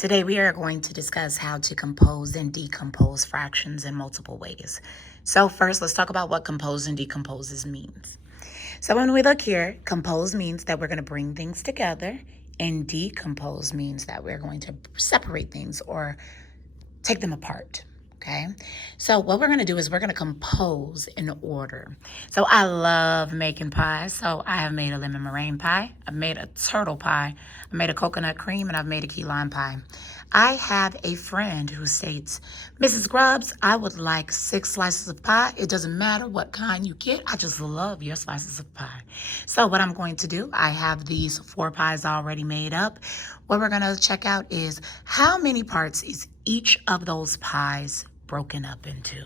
Today we are going to discuss how to compose and decompose fractions in multiple ways. So first, let's talk about what compose and decomposes means. So when we look here, compose means that we're going to bring things together, and decompose means that we're going to separate things or take them apart. Okay, so what we're going to do is we're going to compose in order. So I love making pies. So I have made a lemon meringue pie, I've made a turtle pie, I made a coconut cream, and I've made a key lime pie. I have a friend who states, Mrs. Grubbs, I would like 6 slices of pie. It doesn't matter what kind you get. I just love your slices of pie. So what I'm going to do, I have these 4 pies already made up. What we're going to check out is how many parts is each of those pies broken up into.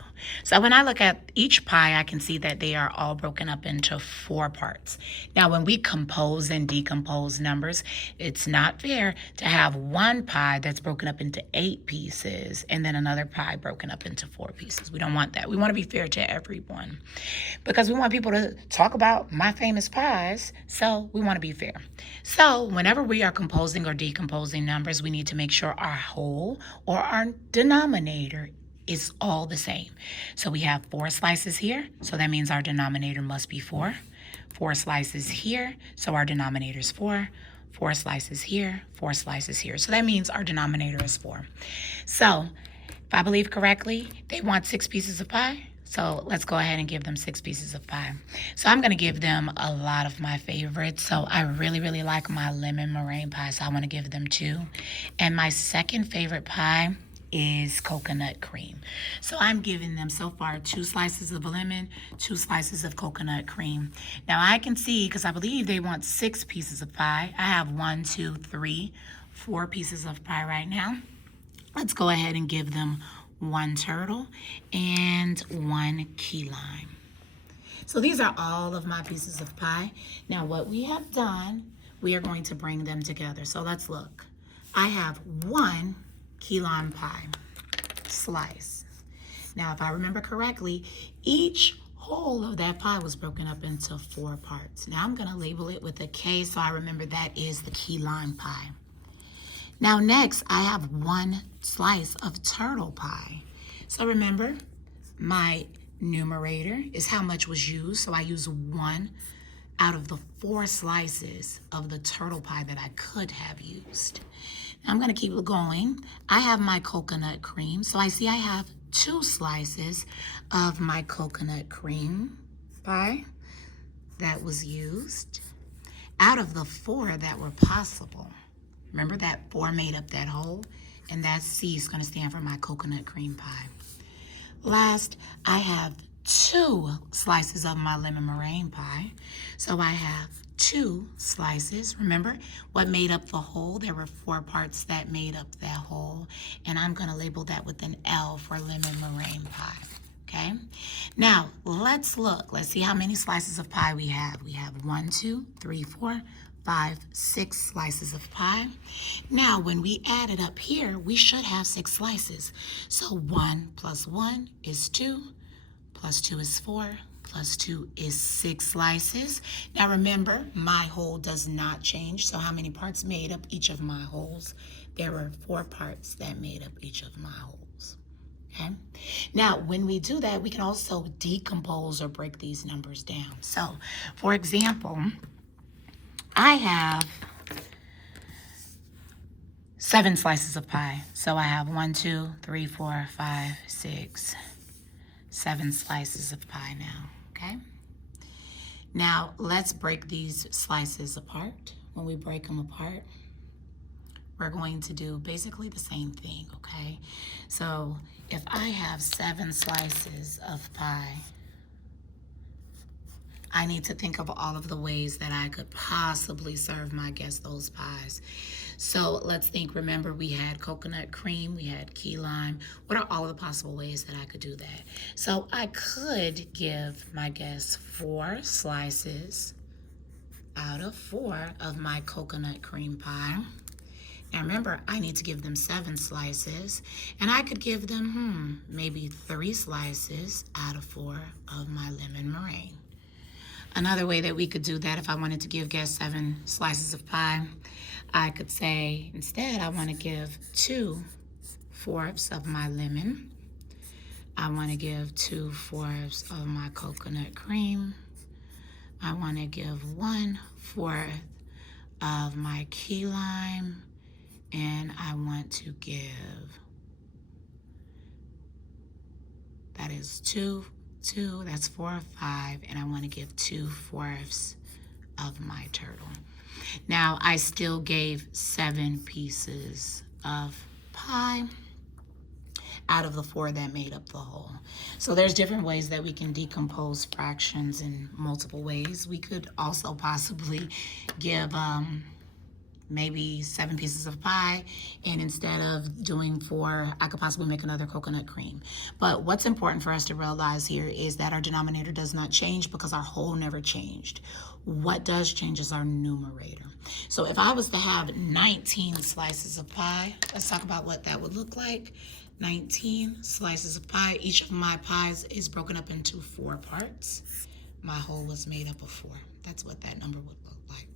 So when I look at each pie, I can see that they are all broken up into 4 parts. Now, when we compose and decompose numbers, it's not fair to have one pie that's broken up into 8 pieces and then another pie broken up into 4 pieces. We don't want that. We want to be fair to everyone because we want people to talk about my famous pies, so we want to be fair. So whenever we are composing or decomposing numbers, we need to make sure our whole or our denominator is all the same. So we have 4 slices here, so that means our denominator must be 4. 4 slices here, so our denominator is 4. 4 slices here, 4 slices here. So that means our denominator is 4. So if I believe correctly, they want 6 pieces of pie. So let's go ahead and give them 6 pieces of pie. So I'm going to give them a lot of my favorites. So I really like my lemon meringue pie, so I want to give them 2. And my second favorite pie is coconut cream. So I'm giving them so far 2 slices of lemon, 2 slices of coconut cream. Now I can see, because I believe they want 6 pieces of pie. I have 1, 2, 3, 4 pieces of pie right now. Let's go ahead and give them 1 turtle and 1 key lime. So these are all of my pieces of pie. Now what we have done, we are going to bring them together. So let's look. I have 1 key lime pie slice. Now, if I remember correctly, each whole of that pie was broken up into 4 parts. Now, I'm going to label it with a K so I remember that is the key lime pie. Now, next, I have 1 slice of turtle pie. So remember, my numerator is how much was used. So I use 1 out of the 4 slices of the turtle pie that I could have used. I'm going to keep it going. I have my coconut cream. So I see I have 2 slices of my coconut cream pie that was used out of the 4 that were possible. Remember that 4 made up that whole? And that C is going to stand for my coconut cream pie. Last, I have 2 slices of my lemon meringue pie. So I have 2 slices. Remember what made up the whole? There were 4 parts that made up that whole. And I'm going to label that with an L for lemon meringue pie. Okay? Now, let's look. Let's see how many slices of pie we have. We have 1, 2, 3, 4, 5, 6 slices of pie. Now, when we add it up here, we should have 6 slices. So 1 plus 1 is 2, plus 2 is 4, plus 2 is 6 slices. Now remember, my whole does not change. So how many parts made up each of my wholes? There were 4 parts that made up each of my wholes. Okay? Now, when we do that, we can also decompose or break these numbers down. So, for example, I have 7 slices of pie. So I have 1, 2, 3, 4, 5, 6, 7 slices of pie now, okay? Now, let's break these slices apart. When we break them apart, we're going to do basically the same thing, okay? So if I have 7 slices of pie, I need to think of all of the ways that I could possibly serve my guests those pies. So let's think, remember we had coconut cream, we had key lime. What are all the possible ways that I could do that? So I could give my guests 4 slices out of 4 of my coconut cream pie. Now remember, I need to give them 7 slices, and I could give them, maybe 3 slices out of 4 of my lemon meringue. Another way that we could do that, if I wanted to give guests 7 slices of pie, I could say, instead, I want to give 2/4 of my lemon. I want to give 2/4 of my coconut cream. I want to give 1/4 of my key lime. And I want to give, that is 2, that's 4 or 5. And I want to give 2/4 of my turtle. Now, I still gave 7 pieces of pie out of the 4 that made up the whole. So there's different ways that we can decompose fractions in multiple ways. We could also possibly give maybe 7 pieces of pie, and instead of doing 4, I could possibly make another coconut cream. But what's important for us to realize here is that our denominator does not change because our whole never changed. What does change is our numerator. So if I was to have 19 slices of pie, let's talk about what that would look like. 19 slices of pie. Each of my pies is broken up into 4 parts. My whole was made up of 4. That's what that number would look like.